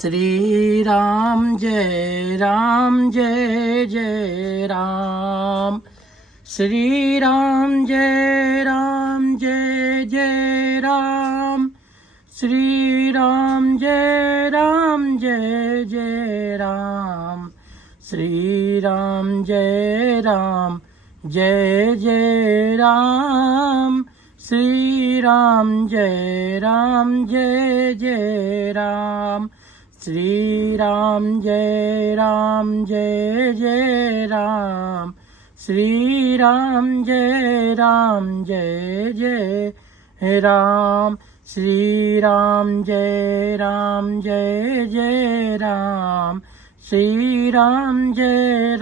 श्री राम जय जय राम। श्री राम जय जय राम। श्री राम जय जय राम। श्री राम जय जय राम। श्री राम जय जय राम। श्री राम जय जय राम। श्री राम जय जय राम। श्री राम जय जय राम। श्री राम जय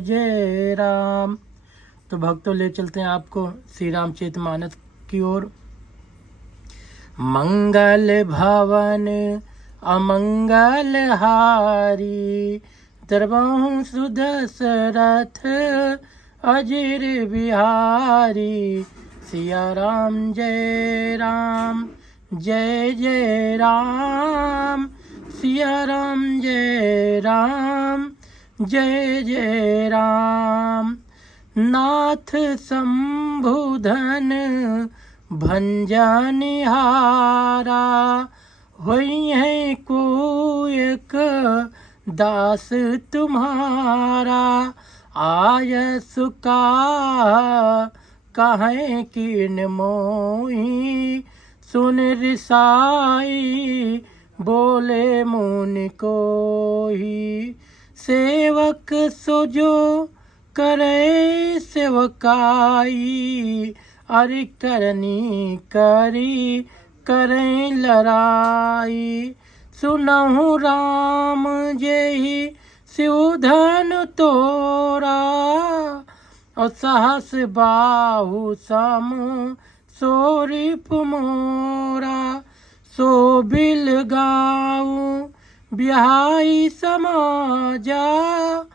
जय राम। तो भक्तों ले चलते हैं आपको श्री रामचरितमानस की ओर। मंगल भवन अमंगल हारी, द्रवहु सुदशरथ अजिर बिहारी। सिया राम जय जय राम। सिया राम जय जय राम। नाथ शंभुधन भंजा निहारा, होई है को एक दास तुम्हारा। आय सुका कहें किन मोही, सुन रिसाई बोले मुनि कोही। सेवक सोजो करे सेवकाई, अरि करनी करी करें लड़ाई। सुनहु राम जेहि शिवधन तोरा, और सहस बाहु सम सोरिप मोरा। सो बिल गाऊं बिहाई समाजा,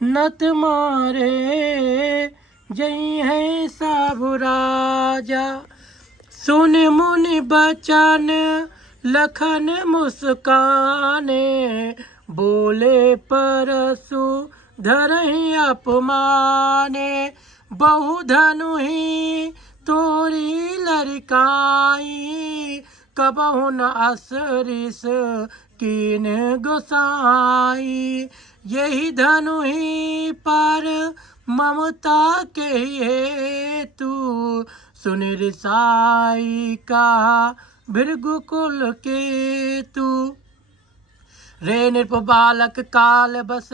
नत मारे जई है सब राजा। सुन मुनि बचन लखन मुस्काने, बोले परसु धरहि अपमाने। बहु धनु ही तोरी लरिकाई, कबहु न असरिस कीन गोसाई। यही धनु ही पर ममता के हेतु, सुन रिसाई का भृगुकुल केतु। रे नृप बालक काल बस,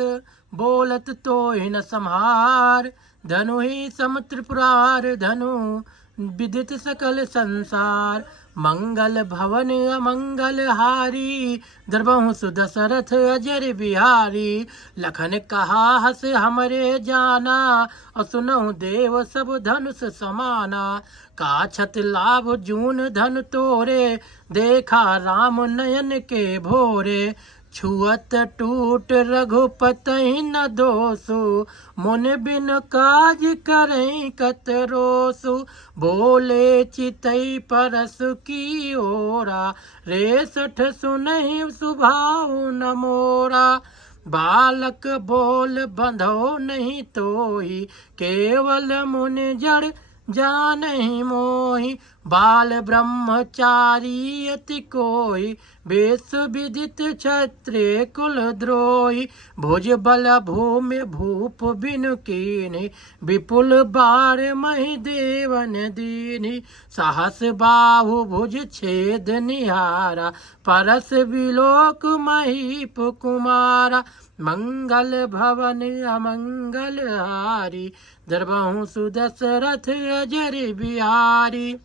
बोलत तो न संहार। धनु ही सम त्रिपुरार, धनु विदित सकल संसार। मंगल भवन अमंगल हारी, द्रवहु सुदशरथ अजर बिहारी। लखन कहा हस हमरे जाना, और सुनहु देव सब धनुष समाना। का छत लाभ जून धन तोरे, देखा राम नयन के भोरे। छुअत टूट रघुपति न दोषु, मुन बिन काज करें कत रोसु। बोले चितई परसु की ओरा, रेसठ सुनहि सुभाऊ न मोरा। बालक बोल बंधो नहीं तोही, केवल मुन जड़ जानहि मोहि। बाल ब्रह्मचारी अति कोई, वेश विदित क्षत्रिय कुल द्रोही। भुज बल भूमि भूप बिनु कीन्ही, विपुल बार महि देवन दीन्ही। सहस बाहु भुज छेद निहारा, परस विलोक महीप कुमारा। मंगल भवन अमंगल हारी, द्रवहु सुदशरथ अजर बिहारी।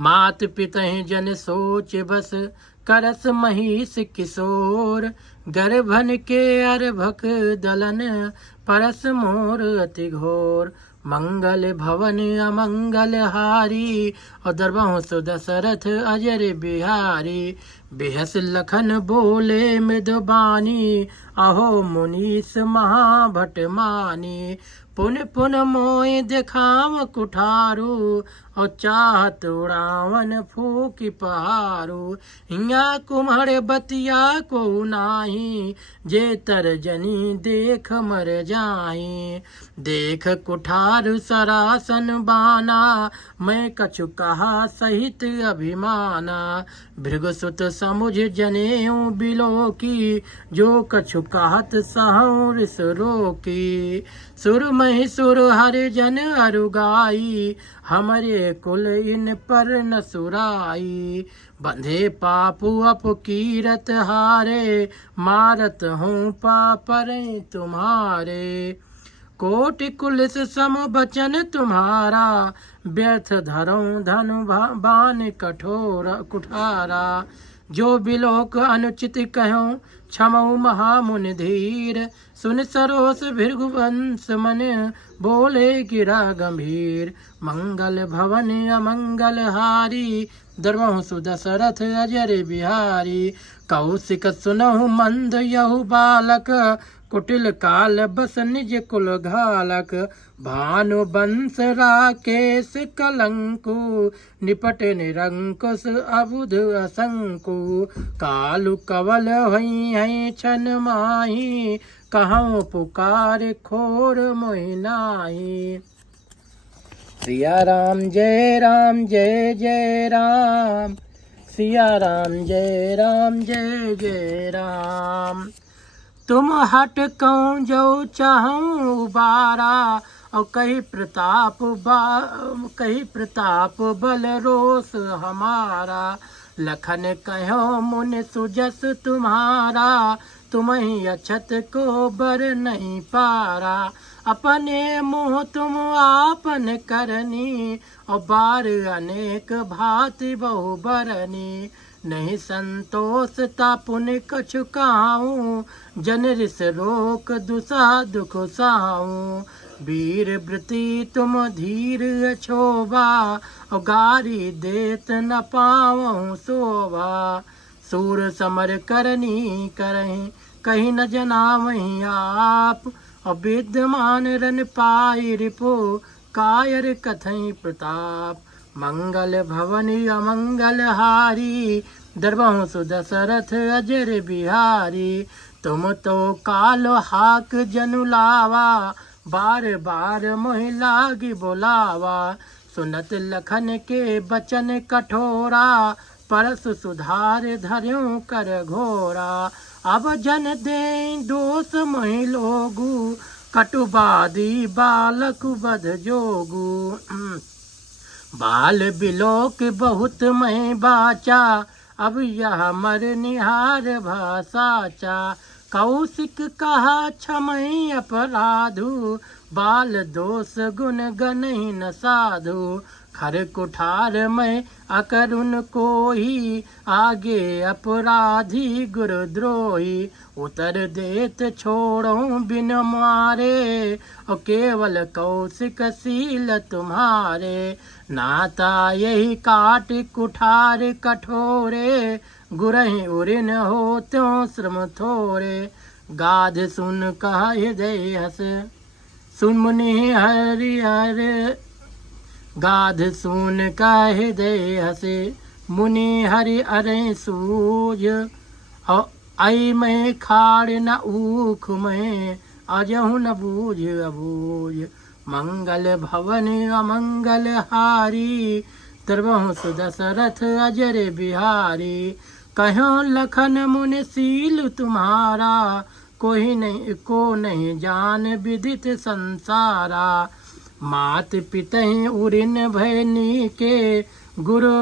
मात पितहि जन सोच बस, करस महिष किशोर। गर्भन के अर्भक दलन, परस मोर अति घोर। मंगल भवन अमंगल हारी, और द्रवहु सुदशरथ अजर बिहारी। बेहस लखन बोले मृदुबानी, अहो मुनीस महाभट मानी। पुन पुन मोय देखाम कुठारू, और चाहत उड़ावन फूकी पहाड़ो। हिया कुम्हड़ बतिया को नाही, जे तरजनी देख मर जाई। देख कुठार सरासन बाना, मैं कछु कहा सहित अभिमाना। भृगुसुत समुझ जनेऊ बिलो की, जो कछु कहत सहु रिस रोकी। सुर महि सुर हरिजन अरुगाई, हमरे कुल इन पर न सुराई। बंधे पापु अपकीरत हारे, मारत हूँ पापर तुम्हारे। कोटि कुलिस सम बचन तुम्हारा, व्यर्थ धरऊं धनु बान कठोर कुठारा। जो बिलोक अनुचित कहूँ, क्षमऊ महामुनि धीर। सुन सरोस भृगुवंश मन, बोले गिरा गंभीर। मंगल भवन अमंगल हारी, द्रवहु सुदशरथ अजर बिहारी। कौशिक सुनहु मंद यहु बालक, कुटिल काल बस निज कुल घालक। भानु बंस राकेश कलंकु, निपट निरंकुश अबुध असंकु। कालु कवल हई है छन माही, कहूँ पुकार खोर मोहि नाही। सिया राम जय जय राम, सिया राम जय जय राम। तुम हट कौं जो चाहूं बारा, और कही प्रताप बल रोस हमारा। लखन कहो मुन सुजस तुम्हारा, तुम्हीं अछत को बर नहीं पारा। अपने मुँह तुम आपन करनी, और बार अनेक भांति बहु बरनी। नहीं संतोषता पुण्य कछु काहूँ, जन रिस रोक दुसा दुख साहूँ। वीर वृति तुम धीर अछोभा, और गारी देत न पावहूँ शोभा। सूर समर करनी करहीं, कहीं न जनावहीं आप। और विद्यमान रन पाई रिपो, कायर कथई प्रताप। मंगल भवन अमंगल हारी, द्रवहु सुदशरथ अजर बिहारी। तुम तो कालो हाक जनु लावा, बार बार मोहि लागी बोलावा। सुनत लखन के बचन कठोरा, परसु सुधार धर्यों कर घोरा। अब जन दे दोष मोहि लोगु, कटुबादी बालक बध जोगु। बाल बिलोक बहुत मैं बाचा, अब यह मर निहार भाषाचा। कौशिक कहा क्षमय अपराधु, बाल दोष गुण गनहि न साधु। खर कुठार में अकरुण कोही, आगे अपराधी गुरुद्रोही। उतर देत छोड़ो बिन मारे, और केवल कौशिक सील तुम्हारे। नाता यही काट कुठार कठोरे, गुरहि उरिन हो त्यों श्रम थोरे। गाध सुन कहा हृदय हस, सुन मुनि हरि हर। गाध सुन का हृदय हसे, मुनि हरि अरे सूझ। और आई मैं खाड़ न ऊख में, अजहु न बूझ अबूझ। मंगल भवन अमंगल हारी, द्रवहु सुदशरथ अजर बिहारी। कहो लखन मुनि सील तुम्हारा, कोई नहीं को नहीं जान विदित संसारा। मात पितहि उरिन भयनी के, गुरु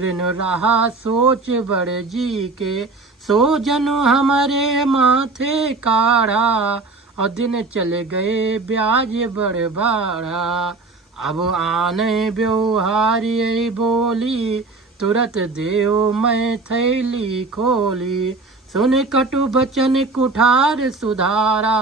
ऋण रहा सोच बड़ जी के। सो जनु हमारे माथे काढ़ा, और दिन चले गए ब्याज बड़ बाढ़ा। अब आने व्यवहारी बोली, तुरत देव मैं थैली खोली। सुन कटु बचन कुठार सुधारा,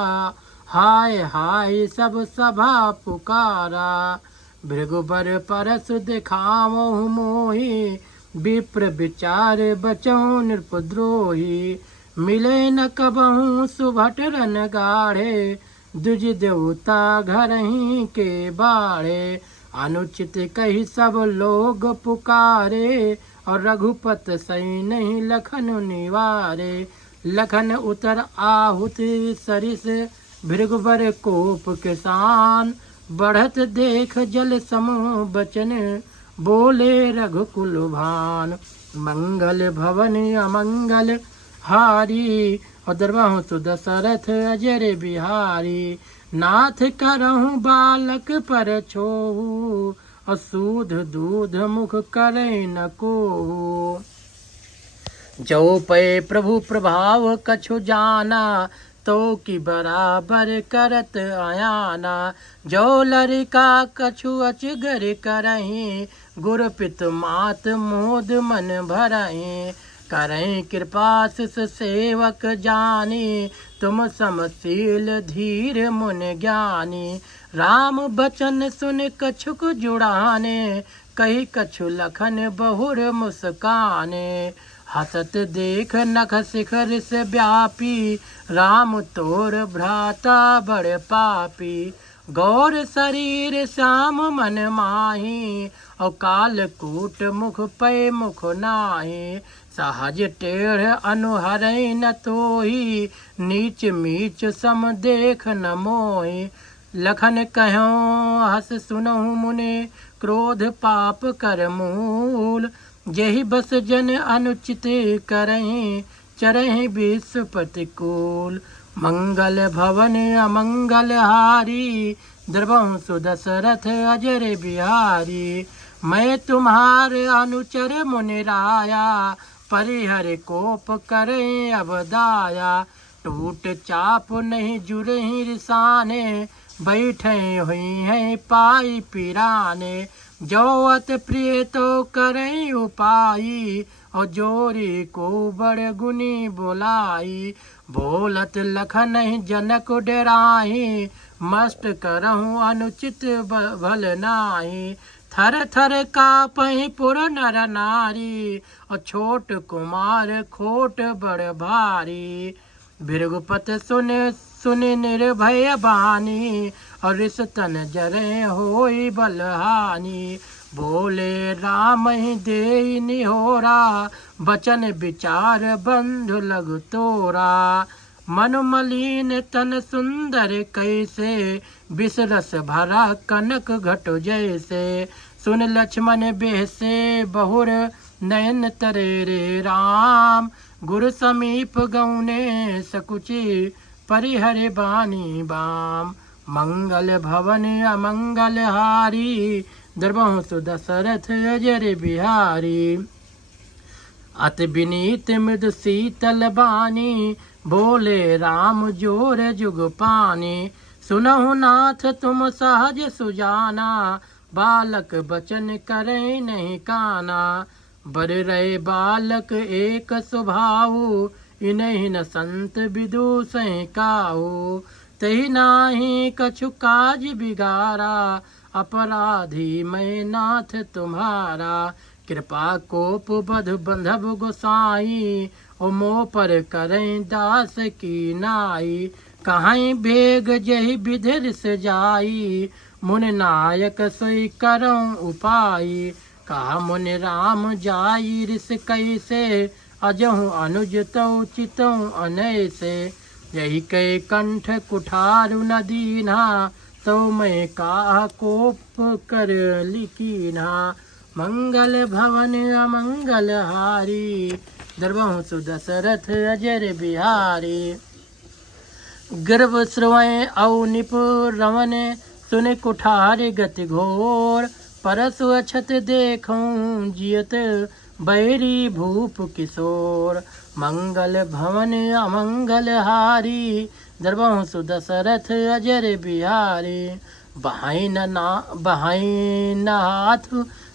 हाय हाय सब सभा पुकारा। भृगुबर परस दिखावहु मोहि, विप्र विचार बचऊं नृपद्रोही। मिले न कबहूँ सुभट रन गाढ़े, दुज देवता घर ही के बाढ़े। अनुचित कही सब लोग पुकारे, और रघुपत सही नहीं लखन निवारे। लखन उतर आहुति सरिस, भृगुबर कोप किसान। बढ़त देख जल समूह बचन, बोले रघुकुल भान। मंगल भवन अमंगल हारी, और दरबाहु सु दशरथ अजर बिहारी। नाथ करहु बालक पर छोहु, और सूध दूध मुख करे न कोहु। जो पे प्रभु प्रभाव कछु जाना, तो की बराबर करत आयाना। जो लरिका कछु अचगर करहीं, गुर पित मात मोद मन भरहीं। करें कृपा शिष सेवक जानी, तुम समशील धीर मुन ज्ञानी। राम बचन सुन कछुक जुड़ाने, कही कछु लखन बहुर मुस्काने। हसत देख नख शिखर से व्यापी, राम तोर भ्राता बड़ पापी। गौर शरीर श्याम मन माही, और कालकूट मुख पे मुख नाही। सहज टेढ़ अनुहर न तोही, नीच मीच सम देख न मोही। लखन कहो हस सुनहु मुने, क्रोध पाप कर मूल। जेहि बस जन अनुचित करहीं, चरहि विश्व प्रतिकूल। मंगल भवन अमंगल हारी, द्रवहु सु दशरथ अजर बिहारी। मैं तुम्हार अनुचर मुनि राया, परिहर कोप करे अब दाया। टूट चाप नहीं जुड़हि रिसाने, बैठे हुई हैं पाई पिराने। जो अत प्रिय तो करें उपाई, और जोरी को बड़ गुनी बोलाई। बोलत लखन जनक डराही, मस्त करहूँ अनुचित भल नाही। थर थर कापहि पुर नर नारी, और छोट कुमार खोट बड़ भारी। भृगुपत सुन निर्भय बानी, और रिस तन जरे होई बलहानी। बोले राम ही दे निहोरा, बचन विचार बंधु लघु तोरा। मन मलिन तन सुंदर कैसे, बिसरस भरा कनक घट जैसे। सुन लक्ष्मण बेहसे बहुर, नयन तरे रे राम। गुरु समीप गौने सकुचि, परिहर बानी बाम। मंगल भवन अमंगल हारी, द्रवहु सु दशरथ अजर बिहारी। अति विनीत मृदु शीतल बानी, बोले राम जोर जुग पानी। सुनहु नाथ तुम सहज सुजाना, बालक बचन करे नहीं काना। बर रहे बालक एक स्वभाव, इन्हीं न संत विदु सही काहू। तही नाही कछु काज बिगारा, अपराधी मैं नाथ तुम्हारा। कृपा कोप बध बंधव गोसाई, ओ मोह पर करें दास की नाई। कहीं भेग जही विधिर से जाई, मुन नायक सोई करऊं उपाई। कहा मुनि राम जाई रिस कैसे, अजहु अनुज तऊ चितऊ अनैसे। यही कै कंठ कुठारु न दीन्हा, तो मैं काह कोप कर लिकीना। मंगल भवन अमंगल हारी, द्रवहु सु दशरथ अजर बिहारी। गर्भ श्रवय औ निपुर रवन, सुन कुठार गति घोर। परसु अछत देखूं जियत, बैरी भूप किशोर। मंगल भवन अमंगल हारी, द्रवहु सु दशरथ अजर बिहारी। बहाई न हाथ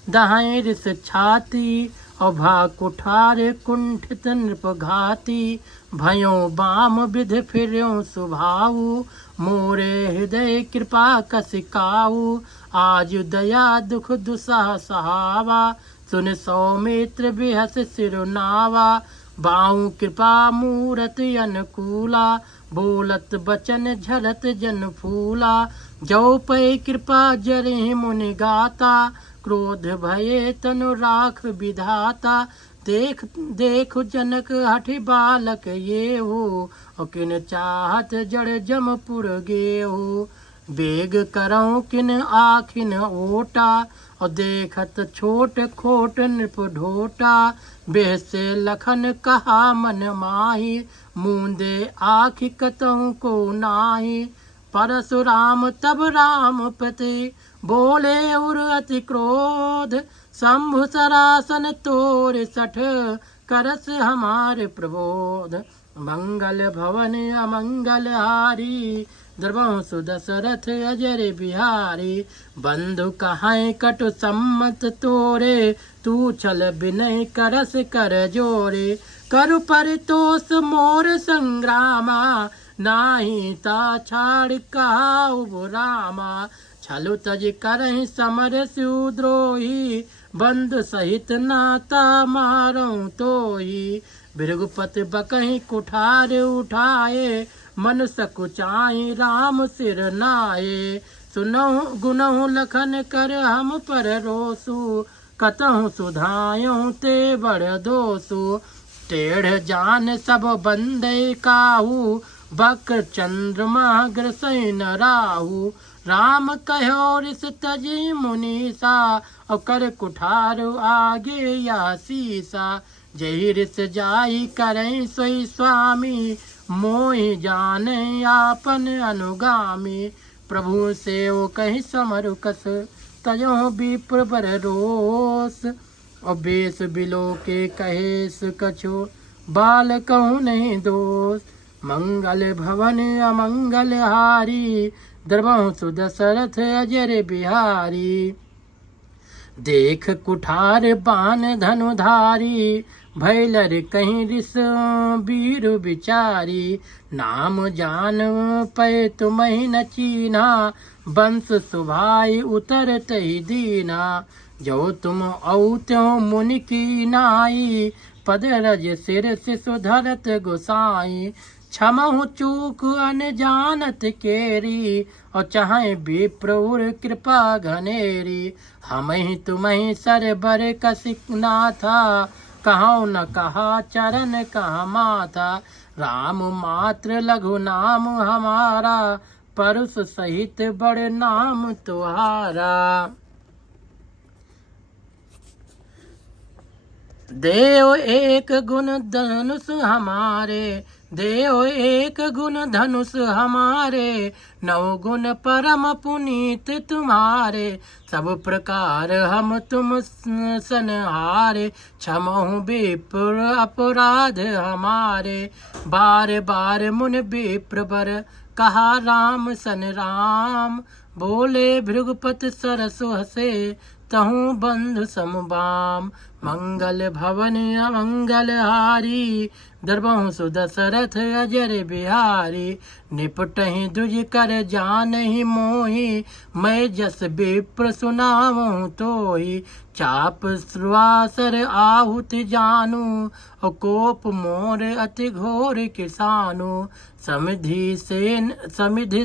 दहाई रिस छाती, और भा कुठार कुंठित नृप घाती। भयो बाम विध फिर्यों सुभाऊ, मोरे हृदय कृपा कसिकाऊ। आज दया दुख दुसह सहावा, सुन सौमित्र बिहस सिरुनावा। बाऊ कृपा मूरत अनुकूला, बोलत बचन झलत जन फूला। जो पै कृपा जरे मुनि गाता, क्रोध भये तनु राख विधाता। देख देख जनक हठि बालक ये हो, और किन चाहत जड़ जमपुर गे हो। बेग करऊं किन आखिन ओटा, और देखत छोट खोट नृप ढोटा। बेहसे लखन कहा मन माही, मूंदे आखि कतहु को नाही। परशुराम तब राम प्रति, बोले उर अति क्रोध। शंभु सरासन तोर सठ, करस हमारे प्रबोध। मंगल भवन अमंगल हारी, द्रवहु सुदशरथ अजर बिहारी। बंधु कहाय कटु सम्मत तोरे, तू चल बिनय करस कर जोरे। करु परितोष मोर संग्रामा, नाही ता छाड़ कहाउ रामा। छलु तज करहि समर सुद्रोही, बंधु सहित नाता मारऊं तोही। भृगुपति बकहि कुठार उठाए, मन सकुचाई राम सिर नाये। सुनहु गुनहु लखन कर हम पर रोसु, कतहु सुधायऊं ते बड़ दोसु। टेढ़ जान सब बंदे काहू, बक चंद्रमा ग्रसै न राहु। राम कहो रिस तजी मुनीसा, और कर कुठार आगे या सीसा। जही रिस जाई करई सोई स्वामी, मोहि जाने आपन अनुगामी। प्रभु से ओ कही समरु कस, तजो विप्र बर रोस। और बेस बिलो के कहेस कछो, बाल कहूँ नहीं दोष। मंगल भवन अमंगल हारी, द्रवहु सुदशरथ अजर बिहारी। देख कुठार बान धनुधारी, भैलर कहीं रिस वीर विचारी। नाम जान पै तुम्हि न चीना, वंश सुभाई उतर तहि दीना। जो तुम औ त्यों मुनि की नाई, पद रज सिर शिशु धरत गोसाई। क्षमहु चूक अनजानत केरी, और चाहे विप्र कृपा घनेरी। हमहि तुम्हि सर बर कसिक नाथा, कहूँ न कहा चरण कहा माथा। राम मात्र लघु नाम हमारा, परुष सहित बड़ नाम तुम्हारा। देव एक गुण धनुष हमारे, देव एक गुण धनुष हमारे। नौ गुण परम पुनीत तुम्हारे, सब प्रकार हम तुम सनहारे। क्षमहु विप्र अपराध हमारे, बार बार मुन विप्र बर कहा राम सन राम। बोले भृगुपति सरसु हसे, तहु बंधु समबाम। मंगल भवन अमंगल हारी, द्रवहु सुदशरथ अजर बिहारी। निपटहि दुज कर जानहि मोहि, मैं जस विप्र सुनावहु तोहि। चाप श्रुवासर आहुति जानू, और कोप मोर अति घोर किसानु। समिधि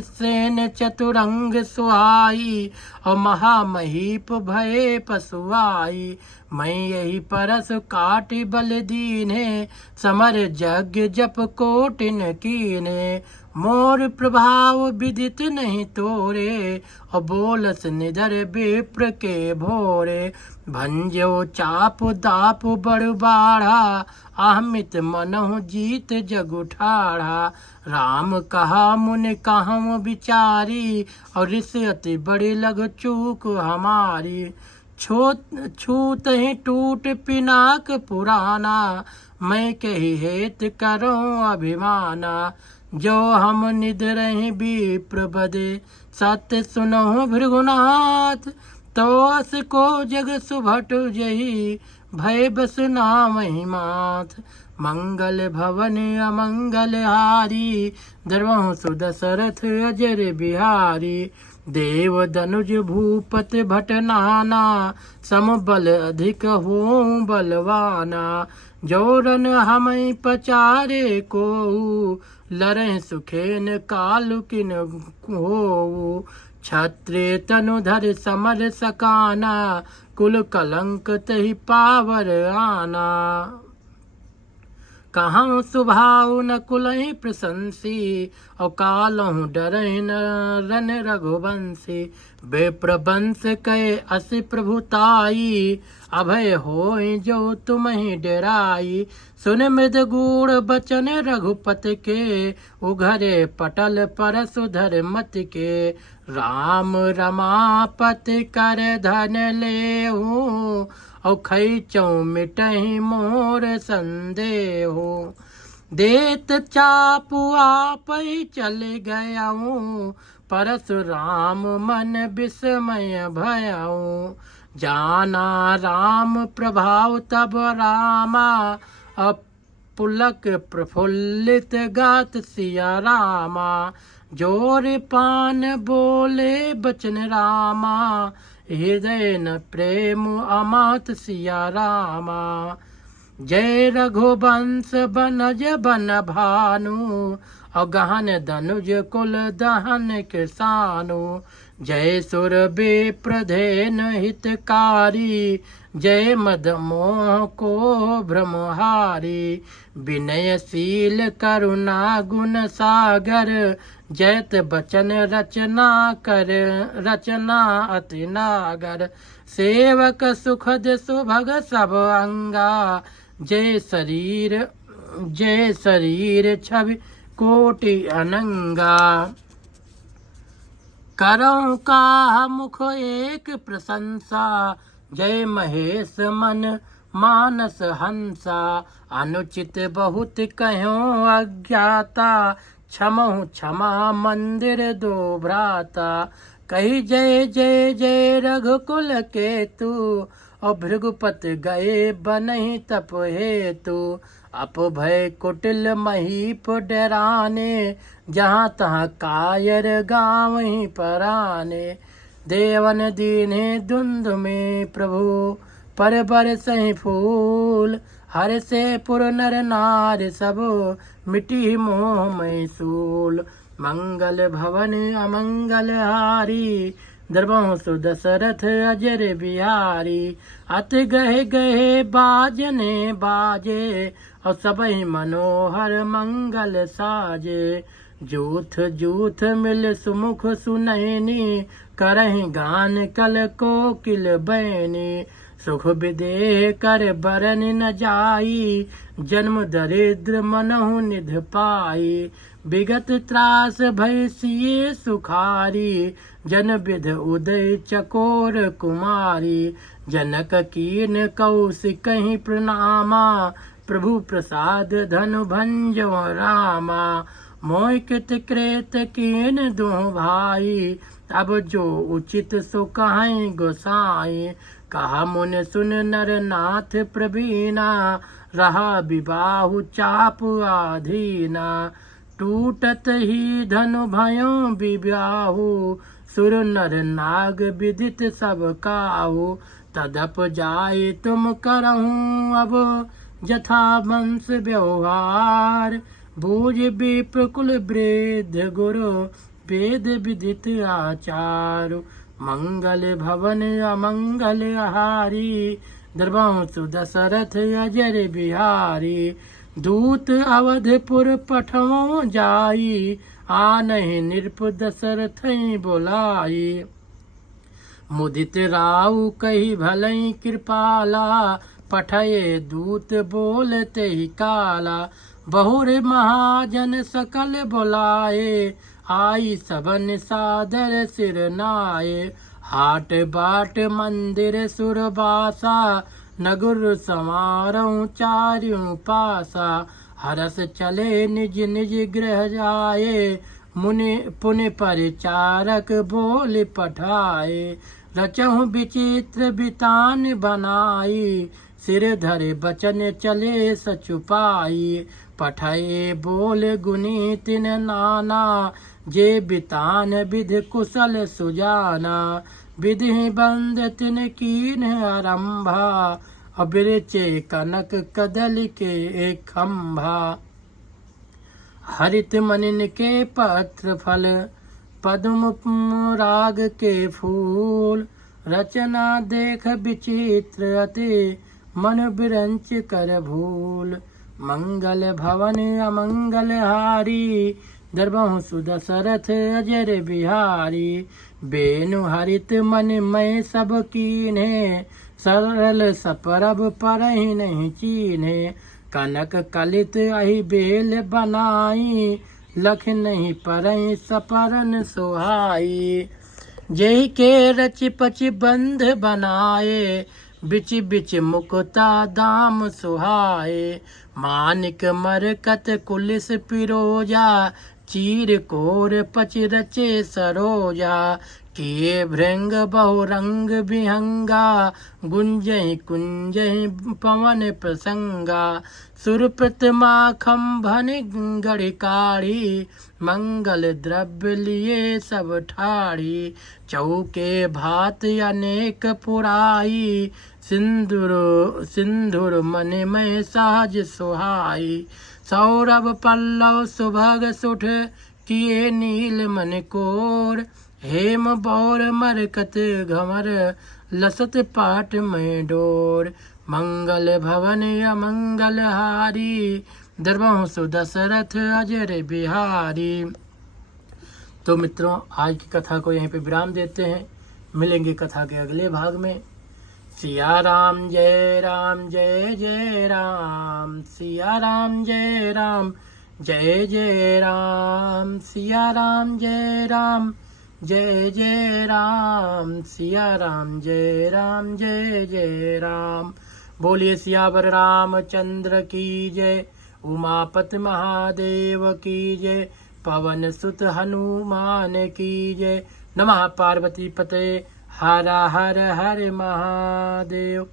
सेन चतुरंग सुहाई, और महामहीप भये पशुआई। मैं यही परस काटि बल दीने, समर यज्ञ जप कोटिन कीने। मोर प्रभाव विदित नहीं तोरे, और बोलस निधर विप्र के भोरे। भंजो चाप दाप बड़ बाढ़ा, आहमित मनहु जीत जगु ठाढ़ा। राम कहा मुनि कहम विचारी, और ऋष अति बड़ी लघु चूक हमारी। छूत ही टूट पिनाक पुराना, मैं कही हेत करूं अभिमाना। जो हम निद्रहि विप्र बदे, सत्य सुनहु भृगुनाथ। तो अस को जग सुभट जही, भय बस नामहि माथ। मंगल भवन अमंगल हारी, द्रवहु सुदशरथ अजर बिहारी। देव दनुज भूपत भट नाना, सम बल अधिक हों बलवाना। जोरन हमें पचारे को लरें सुखेन कालु किन हो क्षत्रिय तनुधर समर सकाना कुल कलंक तहि पावर आना कहाँ सुभाव न कुलहि प्रशंसी और कालहु डरहि न रन रघुवंशी बेप्रबंश कहे असि प्रभुताई अभय होय जो तुम्हि डेराई सुन मृद गूढ़ बचन रघुपति के उघरे पटल पर सुधर मत के राम रमापति कर धन लेहूं और खैचौ मिटहि मोर संदेहो देत चापु आपै चल गयाऊं परशुराम मन विस्मय भयाऊं जाना राम प्रभाव तब रामा अपुलक प्रफुल्लित गात सिया रामा जोर पान बोले बचन रामा हृदय न प्रेम अमात सिया रामा जय रघुवंश बनज बन भानु और गहन धनुज कुल दहन किसानु जय सुर विप्रधेन हितकारी जय मद मोह को भ्रमहारी विनयशील करुणा गुण सागर जयत बचन रचना कर रचना अति नागर सेवक सुखद सुभग सब अंगा जय शरीर छवि कोटि अनंगा करौं का मुख एक प्रशंसा जय महेश मन मानस हंसा अनुचित बहुत कह्यों अज्ञाता क्षमहु क्षमा मंदिर दो भ्राता कही जय जय जय रघुकुल केतु और भृगुपत गए बनहि तप हेतु अपभय कुटिल महीप डराने जहाँ तहाँ कायर गाँव पराने देवन दीने धुंध में प्रभु पर बरसहि फूल हर से पुर नर नार सब मिटी मोह मैसूल मंगल भवन अमंगल हारी द्रवहु सुदशरथ अजर बिहारी अत गहे गहे बाजने बाजे और सबहि मनोहर मंगल साजे जूथ जूथ मिल सुमुख सुनैनी करहि गान कल कोकिल बैनी सुख विदेह कर बरन न जाई जन्म दरिद्र मनहु निध पाई विगत त्रास भय सिए सुखारी जन विध उदय चकोर कुमारी जनक कीन कौशिकहि प्रणामा प्रभु प्रसाद धनु भंजो रामा मोह कृत कृत कीन दो भाई तब जो उचित सो कहीं गोसाई कहा मुन सुन नर नाथ प्रवीणा रहा विबाहु चाप आधीना टूटत ही धनु भयो विबाहु सुर नर नाग विदित सब काहू तदप जाय तुम करहूँ अब जथा वंश व्यवहार भूज विप्रकुल वृद्ध गुरु वेद विदित आचार मंगल भवन अमंगल हारी द्रवंशु दशरथ अजर बिहारी दूत अवधपुर पठवों जाई आनहि नृप दशरथ बोलाई मुदित राउ कही भलई कृपाला पठये दूत बोलते ही काला बहुर महाजन सकल बोलाए आई सबन सादर सिर नाये हाट बाट मंदिर सुरबासा नगुर समारों चार्यों पासा हरस चले निज निज गृह जाए मुनि पुनि परिचारक बोल पठाए रचहु विचित्र बितान बनाई सिर धरे बचन चले सचुपाई पठाए बोल गुनी तिन नाना जे बितान विध कुशल सुजाना विधि बंद तिन कीन आरंभा अबिरचे कनक कदल के एक खंभा। हरित मनिन के पत्र फल पद्म राग के फूल। रचना देख विचित्र अति मन बिरंच कर भूल। मंगल भवन अमंगल हारी दरबहु सुदशरथ अजर बिहारी। बेनु हरित मन मैं सब कीन्हे सरल सपरब परहि नहीं चीन्हे। कनक कलित अहि बेल बनाई लख नहीं परहि सपरन सुहाई। जय के रच पच बंध बनाए बिच बिच मुकुता दाम सुहाए। मानिक मरकत कुलिस पिरोजा चीर कोर पच रचे सरोजा। किए भृंग बहुरंग विहंगा गुंजहि कुंजहि पवन प्रसंगा। सुरप्रत माखम भन गढ़िकाढ़ी मंगल द्रव्य लिए सब ठाढ़ी। चौके भात अनेक पुराई सिंदूर मन में सहज सुहाई। सौरभ पल्लव सुभग सुठ किए नील मन कोर। हेम बौर मरकत घमर लसत पाट में डोर। मंगल भवन अमंगल हारी दरबहु सुदशरथ अजर बिहारी। तो मित्रों, आज की कथा को यहीं पे विराम देते हैं। मिलेंगे कथा के अगले भाग में। सिया राम जय राम जय जय राम। सिया राम जय राम जय जय राम। सिया राम जय राम जय जय राम। सिया राम जय राम जय जय राम। बोलिए सियावर रामचंद्र की जय। उमापति महादेव की जय। पवन सुत हनुमान की जय। नमः पार्वती पते हर हर हर महादेव।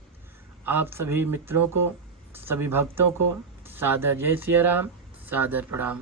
आप सभी मित्रों को, सभी भक्तों को सादर जय सिया राम, सादर प्रणाम।